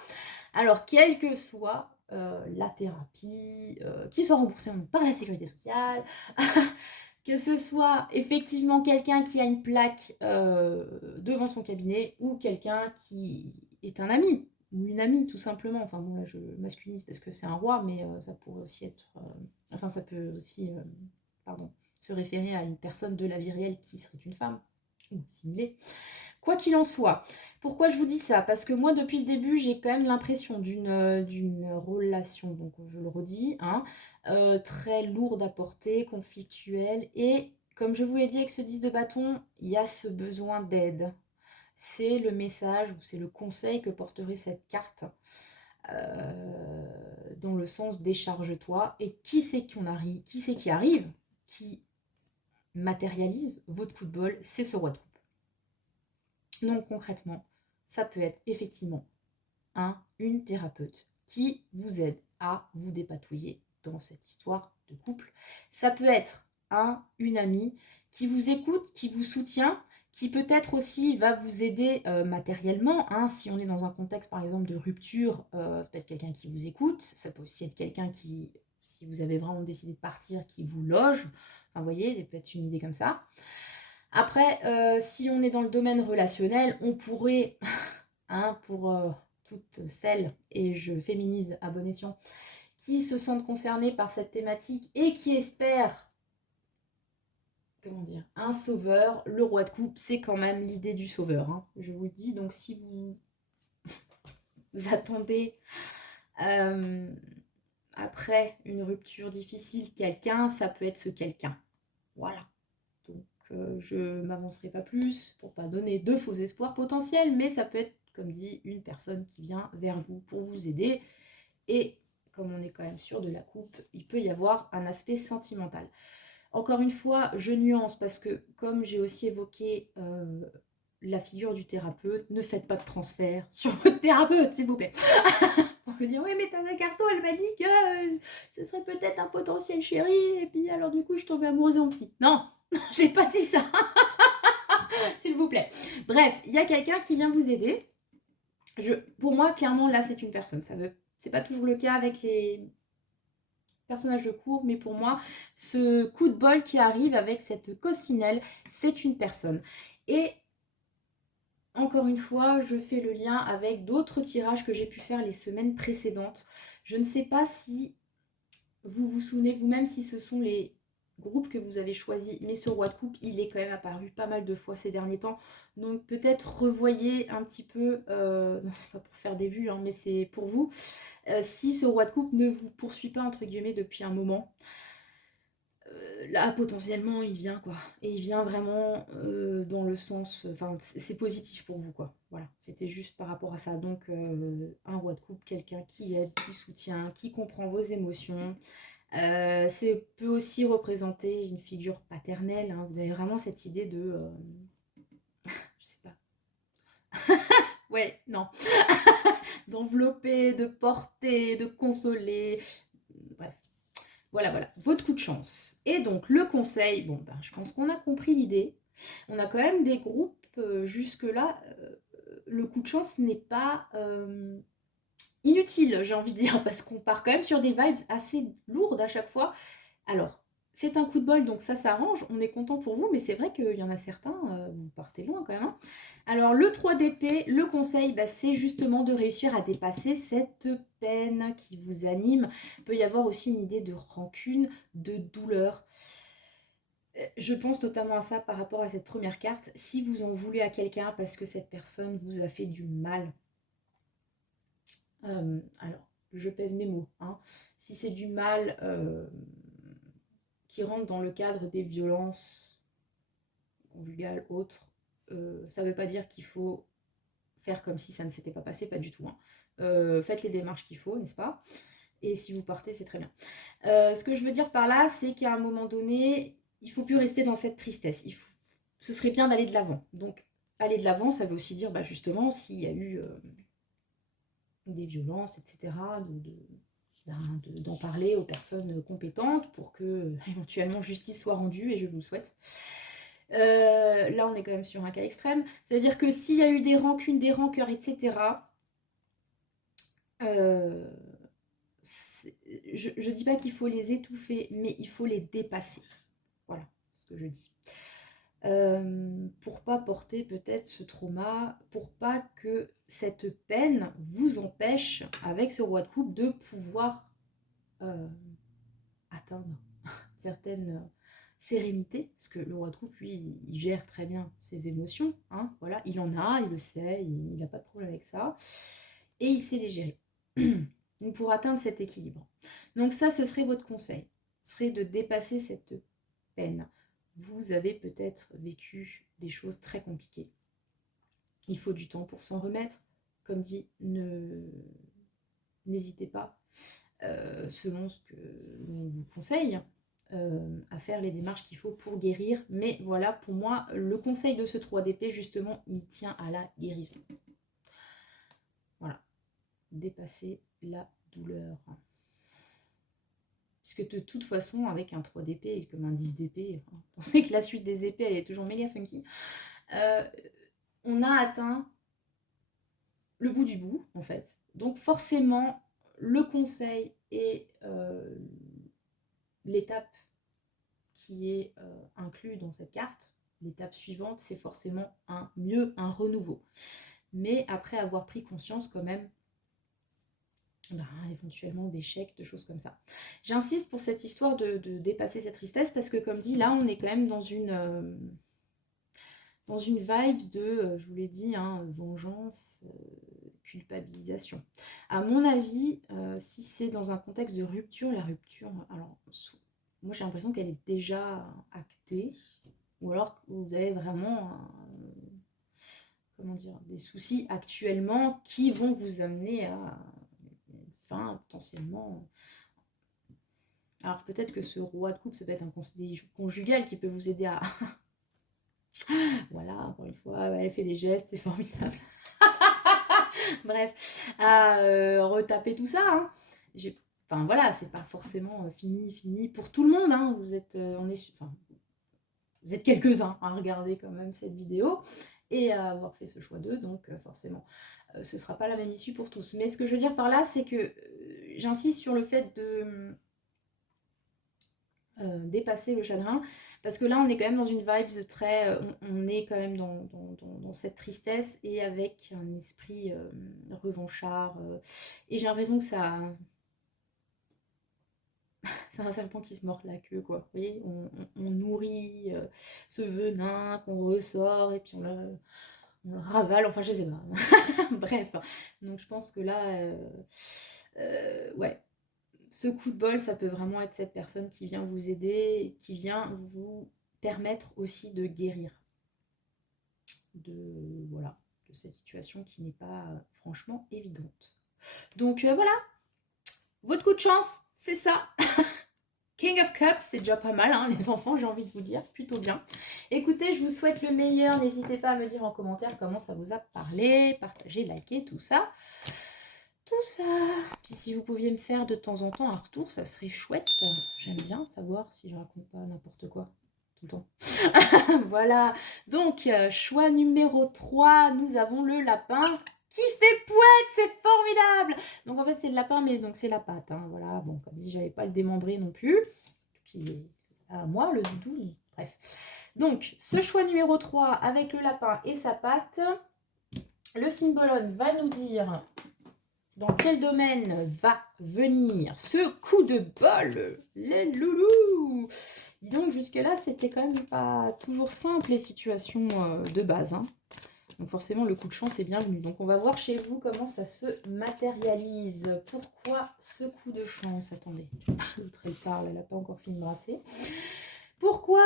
Alors, quelle que soit la thérapie, qui soit remboursée par la sécurité sociale, que ce soit effectivement quelqu'un qui a une plaque devant son cabinet ou quelqu'un qui est un ami ou une amie tout simplement. Enfin bon là je masculinise parce que c'est un roi, mais ça pourrait aussi être... enfin ça peut aussi pardon, se référer à une personne de la vie réelle qui serait une femme ou similée. Quoi qu'il en soit, pourquoi je vous dis ça? Parce que moi, depuis le début, j'ai quand même l'impression d'une relation, donc je le redis, hein, très lourde à porter, conflictuelle. Et comme je vous l'ai dit avec ce 10 de bâton, il y a ce besoin d'aide. C'est le message ou c'est le conseil que porterait cette carte dans le sens décharge-toi. Et qui c'est qui arrive, qui matérialise votre coup de bol, c'est ce roi de coupe. Donc concrètement, ça peut être effectivement une thérapeute qui vous aide à vous dépatouiller dans cette histoire de couple. Ça peut être une amie qui vous écoute, qui vous soutient, qui peut-être aussi va vous aider matériellement. Si on est dans un contexte par exemple de rupture, ça peut être quelqu'un qui vous écoute, ça peut aussi être quelqu'un qui, si vous avez vraiment décidé de partir, qui vous loge. Enfin, vous voyez, ça peut être une idée comme ça. Après, si on est dans le domaine relationnel, on pourrait, pour toutes celles, et je féminise à bon escient, qui se sentent concernées par cette thématique et qui espèrent, comment dire, un sauveur, le roi de coupe, c'est quand même l'idée du sauveur, hein, je vous le dis. Donc si vous attendez après une rupture difficile quelqu'un, ça peut être ce quelqu'un. Voilà. Donc je m'avancerai pas plus pour pas donner de faux espoirs potentiels, mais ça peut être, comme dit, une personne qui vient vers vous pour vous aider. Et comme on est quand même sûr de la coupe, il peut y avoir un aspect sentimental. Encore une fois, je nuance parce que comme j'ai aussi évoqué la figure du thérapeute, ne faites pas de transfert sur votre thérapeute, s'il vous plaît. On peut dire, oui, mais Tana Carto, elle m'a dit que ce serait peut-être un potentiel chéri, et puis alors du coup, je tombais amoureuse en psy. Non, j'ai pas dit ça. S'il vous plaît. Bref, il y a quelqu'un qui vient vous aider. Pour moi, clairement, là, c'est une personne. C'est pas toujours le cas avec les personnages de cours, mais pour moi, ce coup de bol qui arrive avec cette coccinelle, c'est une personne. Et encore une fois, je fais le lien avec d'autres tirages que j'ai pu faire les semaines précédentes. Je ne sais pas si vous vous souvenez vous-même si ce sont les groupes que vous avez choisis, mais ce roi de coupe, il est quand même apparu pas mal de fois ces derniers temps. Donc peut-être revoyez un petit peu, c'est pas pour faire des vues, mais c'est pour vous, si ce roi de coupe ne vous poursuit pas, entre guillemets, depuis un moment. Là, potentiellement, il vient, quoi. Et il vient vraiment dans le sens... Enfin, c'est positif pour vous, quoi. Voilà, c'était juste par rapport à ça. Donc, un roi de coupe, quelqu'un qui aide, qui soutient, qui comprend vos émotions. C'est peut aussi représenter une figure paternelle. Vous avez vraiment cette idée de... je sais pas. Ouais, non. D'envelopper, de porter, de consoler. Bref. Voilà, voilà. Votre coup de chance. Et donc, le conseil, bon, ben, je pense qu'on a compris l'idée. On a quand même des groupes jusque-là. Le coup de chance n'est pas inutile, j'ai envie de dire, parce qu'on part quand même sur des vibes assez lourdes à chaque fois. Alors, c'est un coup de bol, donc ça s'arrange, on est content pour vous, mais c'est vrai qu'il y en a certains, vous partez loin quand même, hein. Alors, le 3 d'épée, le conseil, bah, c'est justement de réussir à dépasser cette peine qui vous anime. Il peut y avoir aussi une idée de rancune, de douleur. Je pense notamment à ça par rapport à cette première carte. Si vous en voulez à quelqu'un parce que cette personne vous a fait du mal, alors, je pèse mes mots, hein. Si c'est du mal qui rentre dans le cadre des violences conjugales, autres, ça ne veut pas dire qu'il faut faire comme si ça ne s'était pas passé, pas du tout, hein. Faites les démarches qu'il faut, n'est-ce pas? Et si vous partez, c'est très bien. Ce que je veux dire par là, c'est qu'à un moment donné, il ne faut plus rester dans cette tristesse. Ce serait bien d'aller de l'avant. Donc, aller de l'avant, ça veut aussi dire, bah, justement, s'il y a eu des violences, etc., d'en parler aux personnes compétentes pour que éventuellement justice soit rendue, et je vous le souhaite. Là, on est quand même sur un cas extrême. C'est-à-dire que s'il y a eu des rancunes, des rancœurs, etc., je ne dis pas qu'il faut les étouffer, mais il faut les dépasser. Voilà ce que je dis. Pour pas porter peut-être ce trauma, pour pas que cette peine vous empêche, avec ce roi de coupe, de pouvoir atteindre certaines sérénités, parce que le roi de coupe, lui, il gère très bien ses émotions, hein, voilà, il en a, il le sait, il n'a pas de problème avec ça, et il sait les gérer. Donc pour atteindre cet équilibre. Donc ça, ce serait votre conseil, ce serait de dépasser cette peine. Vous avez peut-être vécu des choses très compliquées. Il faut du temps pour s'en remettre. Comme dit, n'hésitez pas, selon ce que l'on vous conseille, à faire les démarches qu'il faut pour guérir. Mais voilà, pour moi, le conseil de ce 3 d'épée, justement, il tient à la guérison. Voilà. Dépasser la douleur. Puisque de toute façon, avec un 3 d'épée, comme un 10 d'épée, on sait que la suite des épées, elle est toujours méga funky. On a atteint le bout du bout, en fait. Donc forcément, le conseil et l'étape qui est inclus dans cette carte, l'étape suivante, c'est forcément un renouveau. Mais après avoir pris conscience quand même, éventuellement d'échecs, de choses comme ça. J'insiste pour cette histoire de dépasser cette tristesse, parce que comme dit, là, on est quand même dans une vibe de, je vous l'ai dit, hein, vengeance, culpabilisation. À mon avis, si c'est dans un contexte de rupture, la rupture, alors moi j'ai l'impression qu'elle est déjà actée, ou alors que vous avez vraiment comment dire, des soucis actuellement qui vont vous amener à une fin potentiellement. Alors peut-être que ce roi de coupe, ça peut être un conseiller conjugal qui peut vous aider à voilà, encore une fois, elle fait des gestes, c'est formidable. Bref, à retaper tout ça, hein. Enfin voilà, c'est pas forcément fini pour tout le monde, hein. Vous êtes, vous êtes quelques-uns à regarder quand même cette vidéo et à avoir fait ce choix d'eux, donc forcément, ce sera pas la même issue pour tous. Mais ce que je veux dire par là, c'est que j'insiste sur le fait de dépasser le chagrin, parce que là on est quand même dans une vibe très, on est quand même dans cette tristesse et avec un esprit revanchard, et j'ai l'impression que ça c'est un serpent qui se mord la queue, quoi. Vous voyez, on nourrit ce venin qu'on ressort et puis on le ravale, enfin je sais pas. Bref, donc je pense que là ouais, ce coup de bol, ça peut vraiment être cette personne qui vient vous aider, qui vient vous permettre aussi de guérir voilà, de cette situation qui n'est pas franchement évidente. Donc voilà, votre coup de chance, c'est ça. King King of Cups, c'est déjà pas mal, hein, les enfants, j'ai envie de vous dire, plutôt bien. Écoutez, je vous souhaite le meilleur. N'hésitez pas à me dire en commentaire comment ça vous a parlé. Partagez, likez, tout ça. Tout ça. Puis si vous pouviez me faire de temps en temps un retour, ça serait chouette. J'aime bien savoir si je raconte pas n'importe quoi tout le temps. Voilà. Donc, choix numéro 3, nous avons le lapin qui fait pouette, c'est formidable. Donc en fait, c'est le lapin, mais donc c'est la patte. Hein, voilà, bon, comme dit, j'avais pas le démembré non plus. Qui est à moi, le doudou. Bref. Donc, ce choix numéro 3 avec le lapin et sa patte, le symbolone va nous dire dans quel domaine va venir ce coup de bol, les loulous. Dis donc, jusque-là, c'était quand même pas toujours simple les situations de base. Hein. Donc forcément, le coup de chance est bienvenu. Donc on va voir chez vous comment ça se matérialise. Pourquoi ce coup de chance? Attendez, l'autre elle parle, elle n'a pas encore fini de brasser. Pourquoi?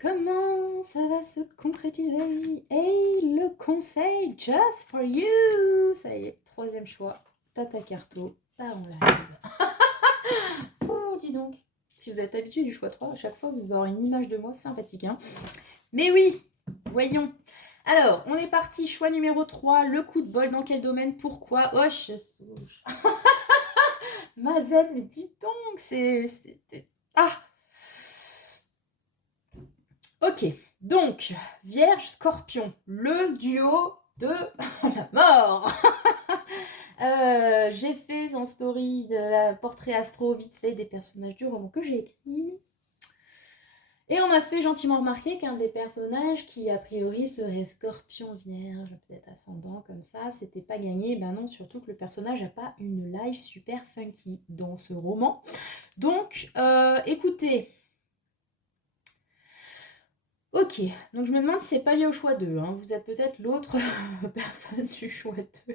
Comment ça va se concrétiser? Et le conseil just for you. Ça y est, troisième choix. Tata Carto, là on live. Oh, dis donc. Si vous êtes habitué du choix 3, à chaque fois vous allez avoir une image de moi sympathique. Hein. Mais oui, voyons. Alors, on est parti. Choix numéro 3. Le coup de bol. Dans quel domaine? Pourquoi? Oh, Mazette, mais dis donc, c'est... Ah. Ok. Donc, Vierge, Scorpion. Le duo de la mort. J'ai fait en story de la portrait astro vite fait des personnages du roman que j'ai écrit. Et on m'a fait gentiment remarquer qu'un des personnages qui a priori serait Scorpion Vierge, peut-être ascendant comme ça, c'était pas gagné. Ben non, surtout que le personnage n'a pas une life super funky dans ce roman. Donc, écoutez. Ok, donc je me demande si c'est pas lié au choix 2. Hein. Vous êtes peut-être l'autre personne du choix 2.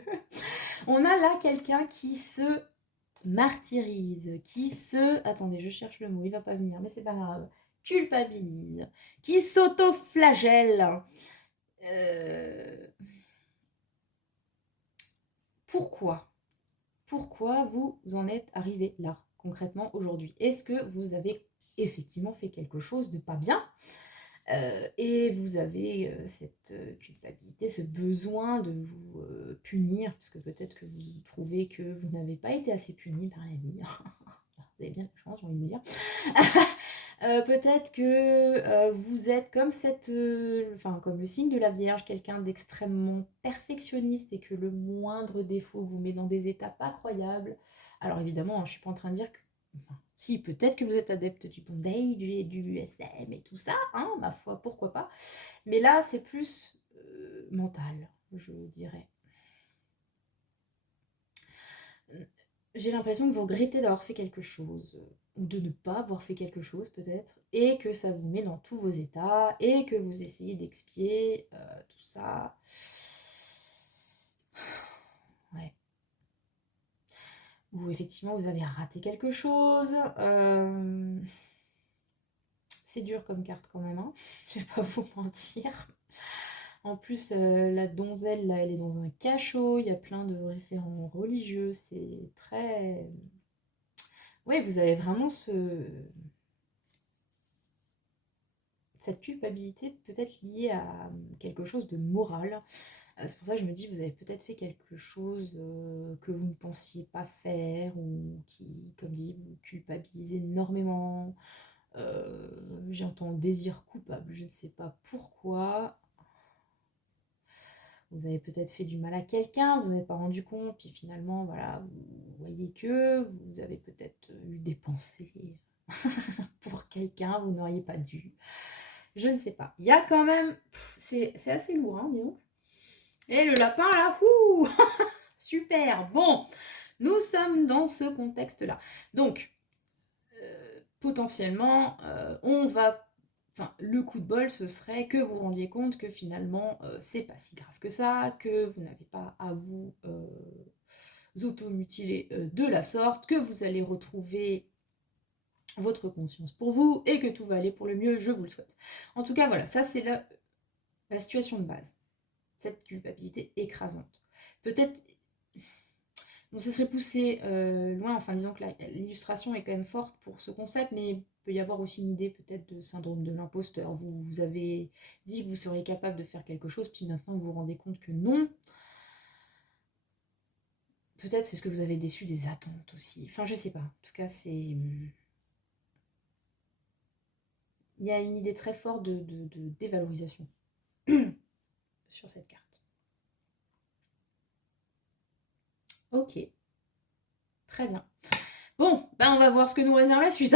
On a là quelqu'un qui se martyrise, qui se... Attendez, je cherche le mot, il va pas venir, mais c'est pas grave. Culpabilise, qui s'auto-flagelle. Pourquoi? Pourquoi vous en êtes arrivé là, concrètement, aujourd'hui? Est-ce que vous avez effectivement fait quelque chose de pas bien et vous avez cette culpabilité, ce besoin de vous punir, parce que peut-être que vous trouvez que vous n'avez pas été assez puni par la vie. Vous avez bien la chance, j'ai envie de vous dire. Peut-être que vous êtes comme comme le signe de la Vierge, quelqu'un d'extrêmement perfectionniste et que le moindre défaut vous met dans des états pas croyables. Alors évidemment, je ne suis pas en train de dire que... Enfin, si, peut-être que vous êtes adepte du bondage, du SM et tout ça, hein, ma foi, pourquoi pas. Mais là, c'est plus mental, je dirais. J'ai l'impression que vous regrettez d'avoir fait quelque chose, ou de ne pas avoir fait quelque chose peut-être, et que ça vous met dans tous vos états, et que vous essayez d'expier tout ça. Ouais. Ou effectivement vous avez raté quelque chose. C'est dur comme carte quand même, hein. Je vais pas vous mentir. En plus, la donzelle, là, elle est dans un cachot, il y a plein de référents religieux, c'est très... Oui, vous avez vraiment cette culpabilité peut-être liée à quelque chose de moral. C'est pour ça que je me dis, vous avez peut-être fait quelque chose que vous ne pensiez pas faire ou qui, comme dit, vous culpabilise énormément. J'entends désir coupable, je ne sais pas pourquoi. Vous avez peut-être fait du mal à quelqu'un, vous n'avez pas rendu compte, puis finalement, voilà, vous voyez que vous avez peut-être eu des pensées pour quelqu'un, vous n'auriez pas dû. Je ne sais pas. Il y a quand même... C'est assez lourd, hein, dis donc. Et le lapin, là, super. Bon, nous sommes dans ce contexte-là. Donc, potentiellement, on va... Enfin, le coup de bol, ce serait que vous rendiez compte que finalement, c'est pas si grave que ça, que vous n'avez pas à vous automutiler de la sorte, que vous allez retrouver votre conscience pour vous et que tout va aller pour le mieux, je vous le souhaite. En tout cas, voilà, ça c'est la situation de base. Cette culpabilité écrasante. Peut-être On se serait poussé loin, enfin disons que l'illustration est quand même forte pour ce concept, mais il peut y avoir aussi une idée peut-être de syndrome de l'imposteur. Vous avez dit que vous seriez capable de faire quelque chose, puis maintenant vous vous rendez compte que non. Peut-être c'est ce que vous avez déçu des attentes aussi. Enfin, je sais pas. En tout cas, c'est... Il y a une idée très forte de dévalorisation sur cette carte. Ok, très bien. Bon, ben on va voir ce que nous réserve la suite.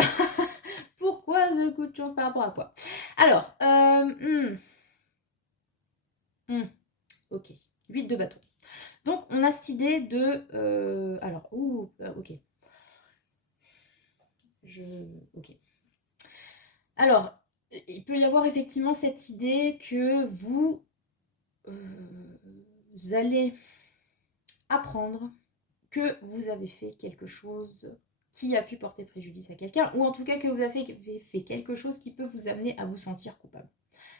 Pourquoi ce coup de chance par rapport à quoi? Alors, ok, 8 de bateau. Donc, on a cette idée de... alors, ok. Ok. Alors, il peut y avoir effectivement cette idée que vous allez apprendre que vous avez fait quelque chose qui a pu porter préjudice à quelqu'un, ou en tout cas que vous avez fait quelque chose qui peut vous amener à vous sentir coupable.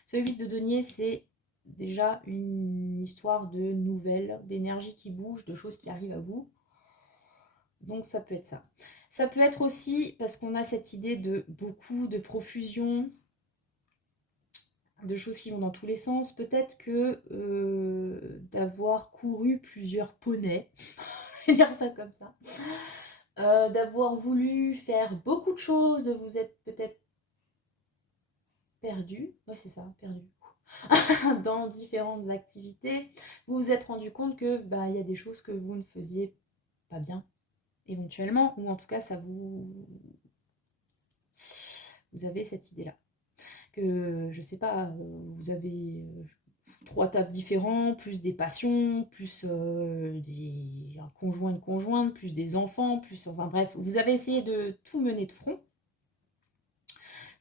Ce 8 de denier, c'est déjà une histoire de nouvelles, d'énergie qui bouge, de choses qui arrivent à vous. Donc ça peut être ça. Ça peut être aussi parce qu'on a cette idée de beaucoup de profusion, de choses qui vont dans tous les sens. Peut-être que d'avoir couru plusieurs poneys, je vais dire ça comme ça, d'avoir voulu faire beaucoup de choses, de vous être peut-être perdu, ouais c'est ça, perdu, dans différentes activités, vous vous êtes rendu compte que bah, y a des choses que vous ne faisiez pas bien, éventuellement, ou en tout cas ça vous avez cette idée-là. Que, je sais pas, vous avez 3 tafs différents, plus des passions, plus un conjoint, une conjointe, plus des enfants, plus... Enfin bref, vous avez essayé de tout mener de front,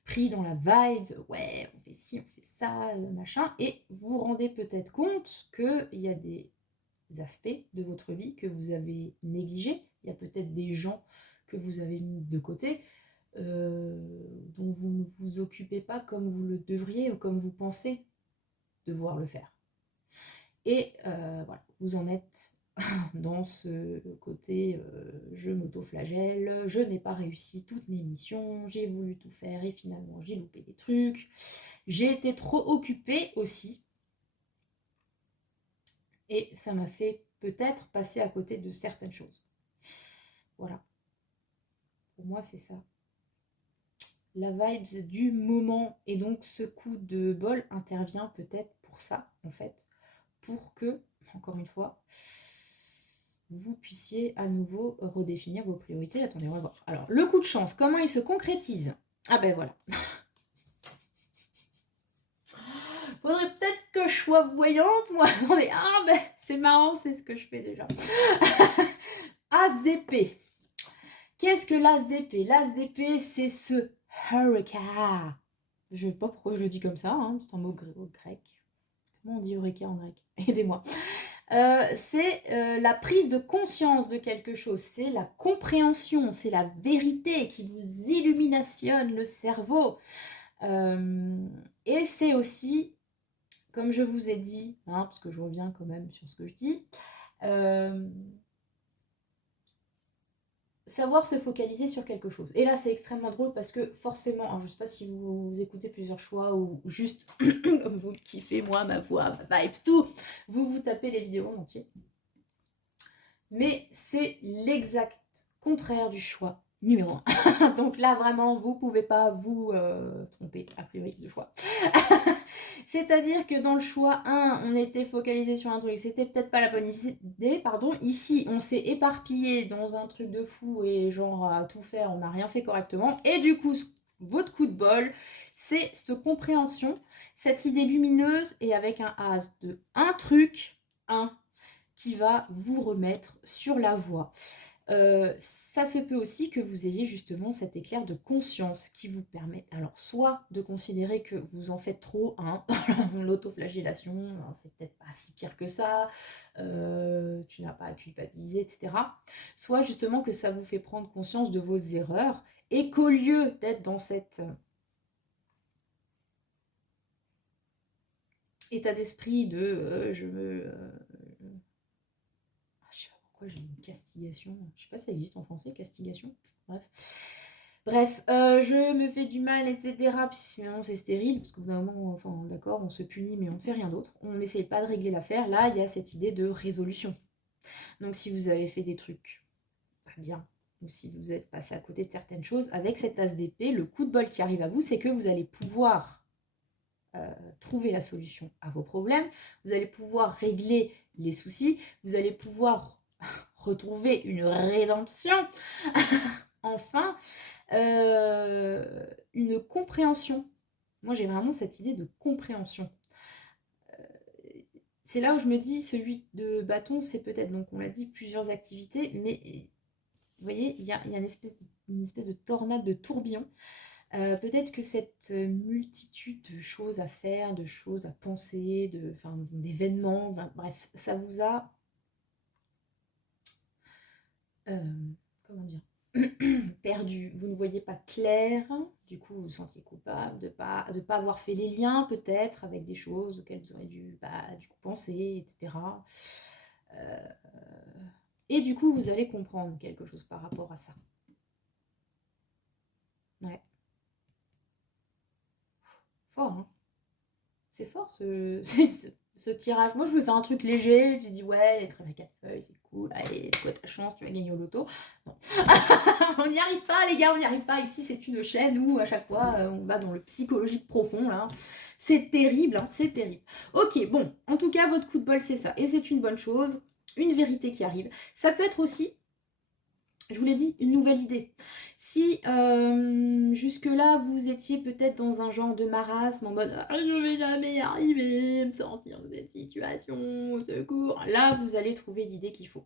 pris dans la vibe, ouais, on fait ci, on fait ça, machin, et vous vous rendez peut-être compte qu'il y a des aspects de votre vie que vous avez négligés, il y a peut-être des gens que vous avez mis de côté, dont vous ne vous occupez pas comme vous le devriez ou comme vous pensez devoir le faire. Et voilà, vous en êtes dans ce côté je m'auto-flagelle, je n'ai pas réussi toutes mes missions, j'ai voulu tout faire et finalement j'ai loupé des trucs. J'ai été trop occupée aussi. Et ça m'a fait peut-être passer à côté de certaines choses. Voilà. Pour moi, c'est ça. La vibes du moment. Et donc, ce coup de bol intervient peut-être pour ça, en fait. Pour que, encore une fois, vous puissiez à nouveau redéfinir vos priorités. Attendez, on va voir. Alors, le coup de chance, comment il se concrétise? Ah ben voilà. Faudrait peut-être que je sois voyante, moi. Attendez, ah ben c'est marrant, c'est ce que je fais déjà. As d'épée. Qu'est-ce que l'as d'épée? L'as d'épée, c'est ce hurricane. Je ne sais pas pourquoi je le dis comme ça, hein, c'est un mot grec. Comment on dit eureka en grec? Aidez-moi. C'est la prise de conscience de quelque chose, c'est la compréhension, c'est la vérité qui vous illuminationne le cerveau. Et c'est aussi, comme je vous ai dit, hein, parce que je reviens quand même sur ce que je dis, savoir se focaliser sur quelque chose. Et là, c'est extrêmement drôle parce que forcément, alors je ne sais pas si vous écoutez plusieurs choix ou juste comme vous kiffez, moi, ma voix, ma vibes, tout, vous tapez les vidéos en entier. Mais c'est l'exact contraire du choix numéro 1. Donc là, vraiment, vous ne pouvez pas vous tromper, a priori, de choix. C'est-à-dire que dans le choix 1, on était focalisé sur un truc, c'était peut-être pas la bonne idée, pardon. Ici, on s'est éparpillé dans un truc de fou et genre à tout faire, on n'a rien fait correctement. Et du coup, votre coup de bol, c'est cette compréhension, cette idée lumineuse et avec un as de un truc, qui va vous remettre sur la voie. Ça se peut aussi que vous ayez justement cet éclair de conscience qui vous permet, alors soit de considérer que vous en faites trop, hein, l'autoflagellation, hein, c'est peut-être pas si pire que ça, tu n'as pas à culpabiliser, etc. Soit justement que ça vous fait prendre conscience de vos erreurs et qu'au lieu d'être dans cet état d'esprit de je me... pourquoi j'ai une castigation. Je sais pas si ça existe en français, castigation. Bref, je me fais du mal, etc. Puis sinon c'est stérile, parce qu'au bout d'un moment, enfin d'accord, on se punit, mais on ne fait rien d'autre. On n'essaye pas de régler l'affaire. Là, il y a cette idée de résolution. Donc si vous avez fait des trucs pas bien, ou si vous êtes passé à côté de certaines choses, avec cette as d'épée, le coup de bol qui arrive à vous, c'est que vous allez pouvoir trouver la solution à vos problèmes, vous allez pouvoir régler les soucis, vous allez pouvoir retrouver une rédemption, enfin, une compréhension. Moi, j'ai vraiment cette idée de compréhension. C'est là où je me dis, celui de bâton, c'est peut-être, donc on l'a dit, plusieurs activités, mais vous voyez, il y a une espèce de tornade, de tourbillon. Peut-être que cette multitude de choses à faire, de choses à penser, d'événements, bref, ça vous a, comment dire, perdu. Vous ne voyez pas clair, du coup vous vous sentiez coupable de pas avoir fait les liens peut-être avec des choses auxquelles vous auriez dû, du coup penser, etc. Et du coup vous allez comprendre quelque chose par rapport à ça. Ouais. Fort, hein. C'est fort ce tirage. Moi, je veux faire un truc léger. Je dis, ouais, être avec 4 feuilles, c'est cool. Allez, c'est quoi ta chance, tu vas gagner au loto. Non. On n'y arrive pas, les gars, on n'y arrive pas. Ici, c'est une chaîne où, à chaque fois, on va dans le psychologique profond, là. C'est terrible, hein, c'est terrible. Ok, bon, en tout cas, votre coup de bol, c'est ça. Et c'est une bonne chose, une vérité qui arrive. Ça peut être aussi, je vous l'ai dit, une nouvelle idée. Si jusque-là, vous étiez peut-être dans un genre de marasme, en mode « Ah, je vais jamais arriver, me sortir de cette situation, au secours », là, vous allez trouver l'idée qu'il faut.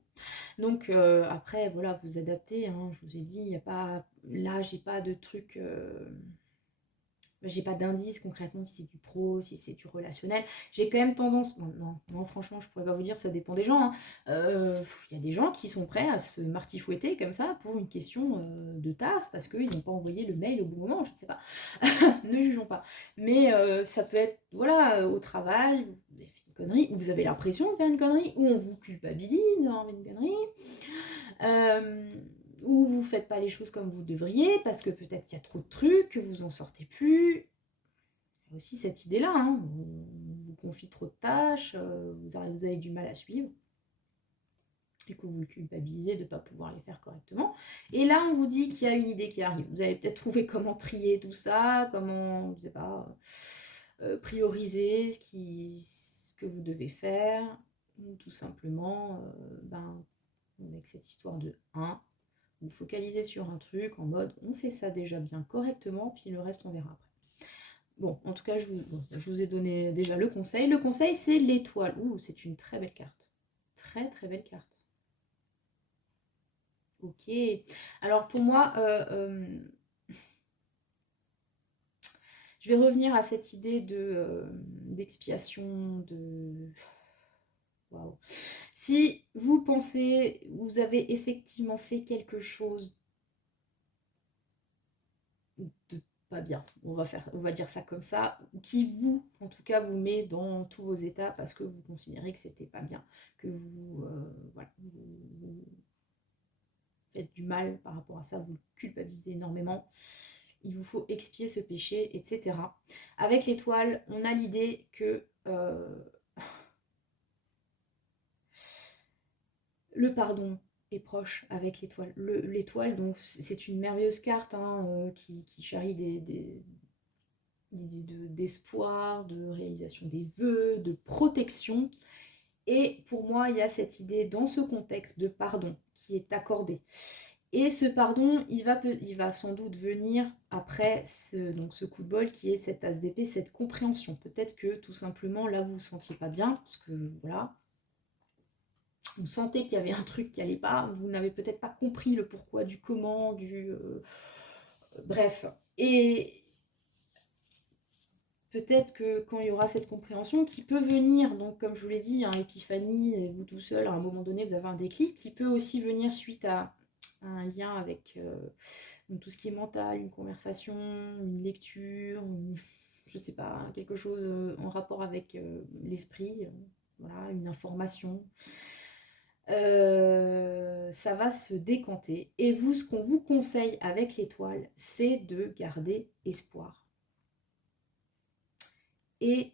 Donc après, voilà, vous adaptez, hein, je vous ai dit, il n'y a pas... Là, j'ai pas de truc... J'ai pas d'indice concrètement si c'est du pro, si c'est du relationnel. J'ai quand même tendance... Non, franchement, je pourrais pas vous dire, ça dépend des gens. Il y a des gens qui sont prêts à se martifouetter comme ça pour une question de taf, parce qu'ils n'ont pas envoyé le mail au bon moment, je ne sais pas. Ne jugeons pas. Mais ça peut être, voilà, au travail, vous avez fait une connerie, ou vous avez l'impression de faire une connerie, ou on vous culpabilise d'avoir fait une connerie. Ou vous faites pas les choses comme vous devriez, parce que peut-être qu'il y a trop de trucs, que vous en sortez plus. Il y a aussi cette idée-là, hein. On vous confie trop de tâches, vous avez du mal à suivre, et que vous culpabilisez de ne pas pouvoir les faire correctement. Et là, on vous dit qu'il y a une idée qui arrive. Vous allez peut-être trouver comment trier tout ça, comment, je ne sais pas, prioriser ce que vous devez faire, ou tout simplement, avec cette histoire de 1, vous focalisez sur un truc en mode on fait ça déjà bien correctement, puis le reste on verra après. Bon, en tout cas, je vous ai donné déjà le conseil. Le conseil, c'est l'étoile. Ouh, c'est une très belle carte. Très, très belle carte. Ok. Alors, pour moi, je vais revenir à cette idée d'expiation, de... Waouh. Si vous pensez, vous avez effectivement fait quelque chose de pas bien, on va dire ça comme ça, qui vous, en tout cas, vous met dans tous vos états parce que vous considérez que c'était pas bien, que vous, voilà, vous faites du mal par rapport à ça, vous culpabilisez énormément. Il vous faut expier ce péché, etc. Avec l'étoile, on a l'idée que le pardon est proche avec l'étoile. L'étoile, donc, c'est une merveilleuse carte hein, qui charrie des idées d'espoir, de réalisation des vœux, de protection. Et pour moi, il y a cette idée dans ce contexte de pardon qui est accordé. Et ce pardon, il va sans doute venir après ce coup de bol qui est cette as d'épée, cette compréhension. Peut-être que tout simplement, là, vous ne vous sentiez pas bien, parce que voilà, vous sentez qu'il y avait un truc qui n'allait pas, vous n'avez peut-être pas compris le pourquoi, du comment, bref. Et peut-être que quand il y aura cette compréhension qui peut venir, donc comme je vous l'ai dit, un épiphanie, et vous tout seul, à un moment donné, vous avez un déclic, qui peut aussi venir suite à un lien avec donc tout ce qui est mental, une conversation, une lecture, je sais pas, quelque chose en rapport avec l'esprit, voilà, une information. ça va se décanter. Et vous, ce qu'on vous conseille avec l'étoile, c'est de garder espoir. Et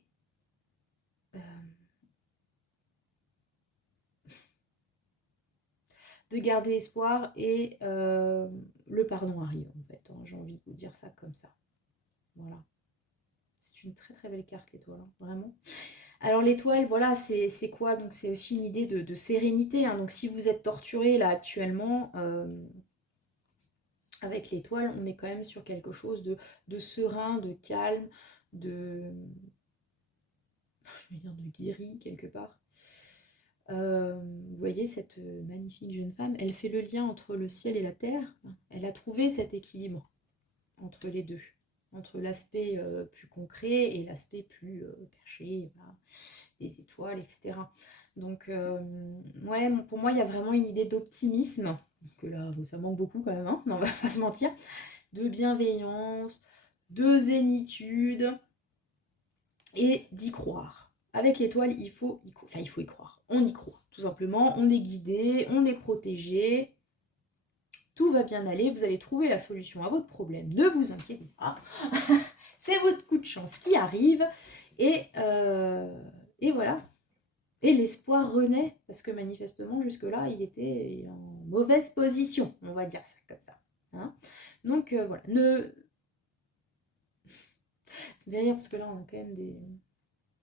de garder espoir et le pardon arrive en fait, hein, j'ai envie de vous dire ça comme ça. Voilà. C'est une très très belle carte l'étoile, hein, vraiment. Alors l'étoile, voilà, c'est quoi? Donc c'est aussi une idée de sérénité, hein. Donc si vous êtes torturé là actuellement, avec l'étoile, on est quand même sur quelque chose de serein, de calme, de, je vais dire de guéri quelque part. Vous voyez cette magnifique jeune femme, elle fait le lien entre le ciel et la terre. Elle a trouvé cet équilibre entre les deux, entre l'aspect plus concret et l'aspect plus perché, voilà, les étoiles, etc. Donc, ouais, pour moi, il y a vraiment une idée d'optimisme, que là, ça manque beaucoup quand même, hein, on va pas se mentir, de bienveillance, de zénitude, et d'y croire. Avec l'étoile, il faut y croire. On y croit, tout simplement. On est guidé, on est protégé. Tout va bien aller. Vous allez trouver la solution à votre problème. Ne vous inquiétez pas. C'est votre coup de chance qui arrive. Et voilà. Et l'espoir renaît. Parce que manifestement, jusque-là, il était en mauvaise position. On va dire ça comme ça. Hein. Donc, voilà. C'est bien parce que là, on a quand même des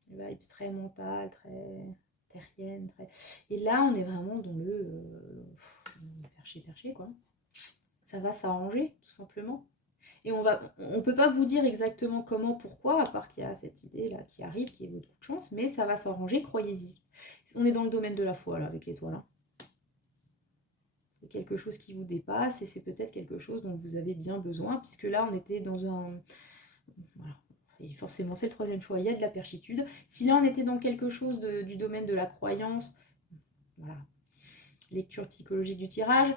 vibes très mentales, très terriennes. Et là, on est vraiment dans le perché, quoi. Ça va s'arranger, tout simplement. Et on peut pas vous dire exactement comment, pourquoi, à part qu'il y a cette idée-là qui arrive, qui est votre coup de chance, mais ça va s'arranger, croyez-y. On est dans le domaine de la foi, là, avec l'étoile. Hein. C'est quelque chose qui vous dépasse et c'est peut-être quelque chose dont vous avez bien besoin, puisque là, on était dans un... Voilà. Et forcément, c'est le troisième choix, il y a de la perchitude. Si là, on était dans quelque chose du domaine de la croyance, voilà, lecture psychologique du tirage.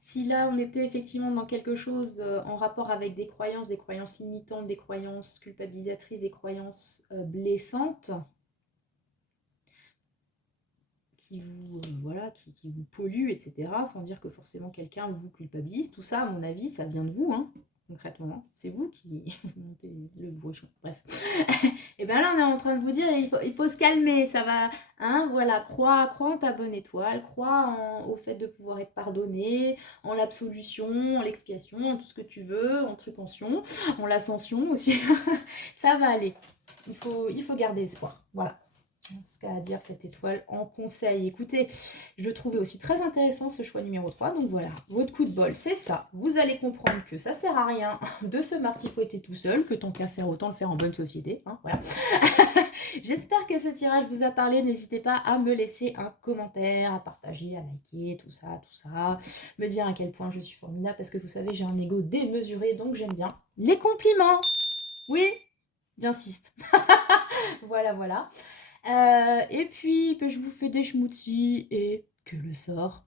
Si là, on était effectivement dans quelque chose en rapport avec des croyances limitantes, des croyances culpabilisatrices, des croyances blessantes, qui vous, voilà, qui vous polluent, etc., sans dire que forcément quelqu'un vous culpabilise, tout ça, à mon avis, ça vient de vous, hein, concrètement. Hein. C'est vous qui montez le bourrichon. Bref. Et bien là, on est en train de vous dire, il faut se calmer, ça va, hein, voilà, crois en ta bonne étoile, au fait de pouvoir être pardonné, en l'absolution, en l'expiation, en tout ce que tu veux, en trucantion, en l'ascension aussi. Ça va aller. Il faut garder espoir. Voilà ce qu'a à dire cette étoile en conseil. Écoutez, je le trouvais aussi très intéressant ce choix numéro 3. Donc voilà, votre coup de bol, c'est ça. Vous allez comprendre que ça sert à rien de se martifouetter tout seul, que tant qu'à faire, autant le faire en bonne société. Hein, voilà. J'espère que ce tirage vous a parlé. N'hésitez pas à me laisser un commentaire, à partager, à liker, tout ça. Me dire à quel point je suis formidable, parce que vous savez, j'ai un ego démesuré, donc j'aime bien les compliments. Oui, j'insiste. Voilà. Et puis, je vous fais des schmoutsis et que le sort.